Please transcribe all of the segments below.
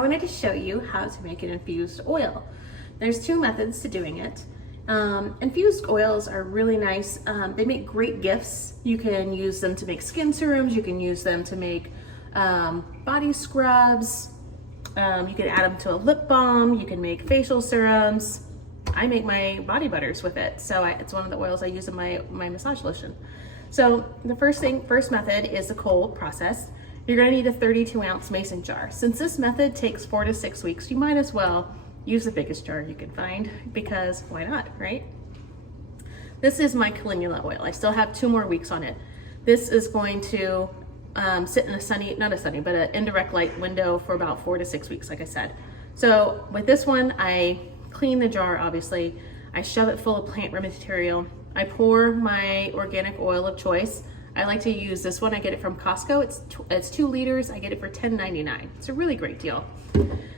I wanted to show you how to make an infused oil. There's two methods to doing it. Infused oils are really nice. They make great gifts. You can use them to make skin serums. You can use them to make body scrubs. You can add them to a lip balm. You can make facial serums. I make my body butters with it. So it's one of the oils I use in my massage lotion. So the first method is the cold process. You're gonna need a 32-ounce mason jar. Since this method takes 4 to 6 weeks, you might as well use the biggest jar you can find, because why not, right? This is my calendula oil. I still have 2 more weeks on it. This is going to sit in an indirect light window for about 4 to 6 weeks, like I said. So with this one, I clean the jar, obviously. I shove it full of plant material. I pour my organic oil of choice. I like to use this one. I get it from Costco. It's 2 liters. I get it for $10.99. It's a really great deal.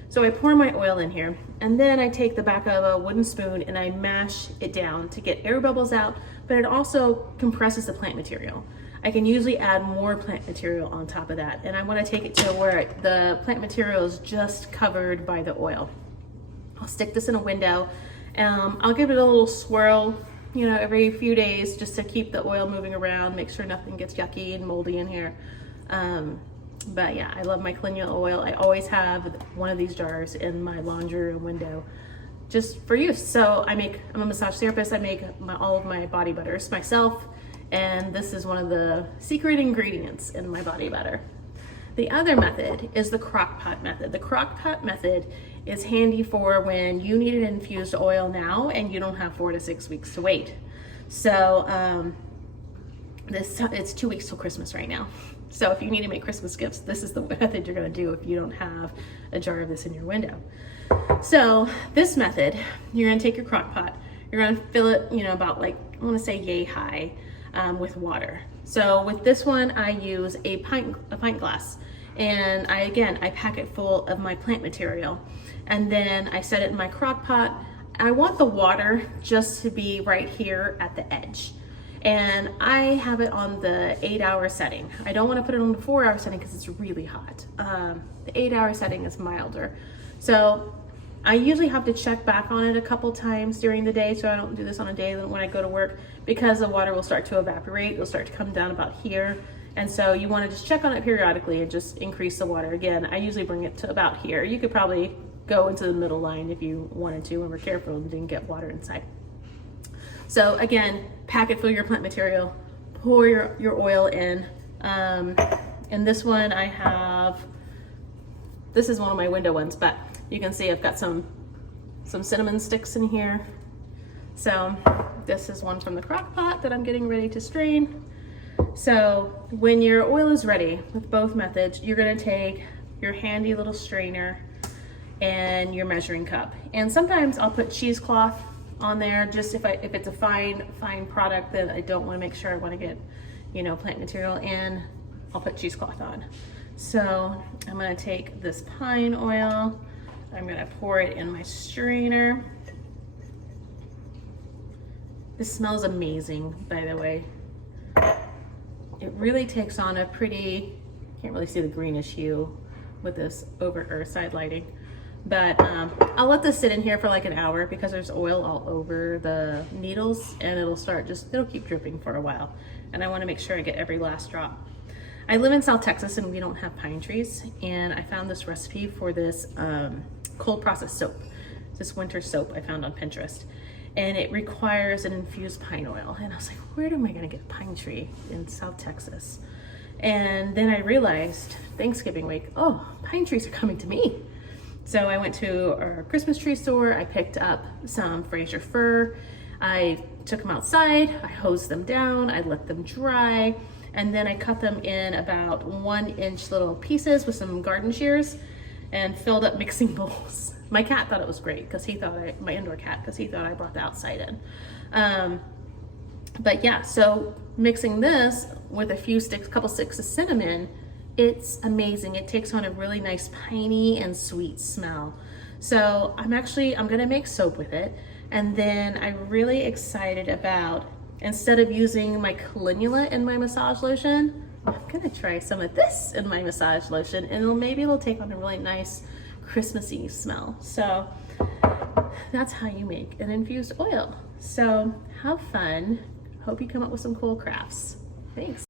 So I pour my oil in here, and then I take the back of a wooden spoon and I mash it down to get air bubbles out, but it also compresses the plant material. I can usually add more plant material on top of that, and I want to take it to where the plant material is just covered by the oil. I'll stick this in a window. I'll give it a little swirl, every few days, just to keep the oil moving around, make sure nothing gets yucky and moldy in here. But yeah, I love my calendula oil. I always have one of these jars in my laundry room window just for use. So I'm a massage therapist. I make all of my body butters myself, and this is one of the secret ingredients in my body butter. The other method is the Crockpot method. The Crockpot method is handy for when you need an infused oil now and you don't have 4 to 6 weeks to wait. So it's 2 weeks till Christmas right now. So if you need to make Christmas gifts, this is the method you're gonna do if you don't have a jar of this in your window. So this method, you're gonna take your crock pot, you're gonna fill it, about I wanna say yay high with water. So with this one, I use a pint glass, and I pack it full of my plant material, and then I set it in my crock pot. I want the water just to be right here at the edge. And I have it on the 8-hour setting. I don't want to put it on the 4-hour setting because it's really hot. The 8-hour setting is milder. So I usually have to check back on it a couple times during the day, so I don't do this on a day when I go to work, because the water will start to evaporate. It'll start to come down about here. And so you want to just check on it periodically and just increase the water. Again, I usually bring it to about here. You could probably go into the middle line if you wanted to and were careful and didn't get water inside. So again, pack it full of your plant material, pour your oil in. And this one this is one of my window ones, but you can see I've got some cinnamon sticks in here. So this is one from the crock pot that I'm getting ready to strain. So when your oil is ready with both methods, you're gonna take your handy little strainer and your measuring cup. And sometimes I'll put cheesecloth on there, just if it's a fine product that I don't want to make sure I want to get plant material in, I'll put cheesecloth on. So I'm going to take this pine oil, I'm going to pour it in my strainer. This smells amazing, by the way. It really takes on a pretty, can't really see the greenish hue with this over side lighting. But I'll let this sit in here for like an hour because there's oil all over the needles, and it'll keep dripping for a while. And I want to make sure I get every last drop. I live in South Texas and we don't have pine trees, and I found this recipe for this cold process soap. This winter soap I found on Pinterest, and it requires an infused pine oil. And I was like, where am I gonna get a pine tree in South Texas? And then I realized Thanksgiving week, oh, pine trees are coming to me. So I went to our Christmas tree store, I picked up some Fraser fir, I took them outside, I hosed them down, I let them dry, and then I cut them in about 1-inch little pieces with some garden shears and filled up mixing bowls. My cat thought it was great because my indoor cat, because he thought I brought the outside in. But yeah, so mixing this with a couple sticks of cinnamon, it's amazing. It takes on a really nice piney and sweet smell. So I'm gonna make soap with it. And then I'm really excited about, instead of using my calendula in my massage lotion, I'm gonna try some of this in my massage lotion, and maybe it'll take on a really nice Christmassy smell. So that's how you make an infused oil. So have fun. Hope you come up with some cool crafts. Thanks.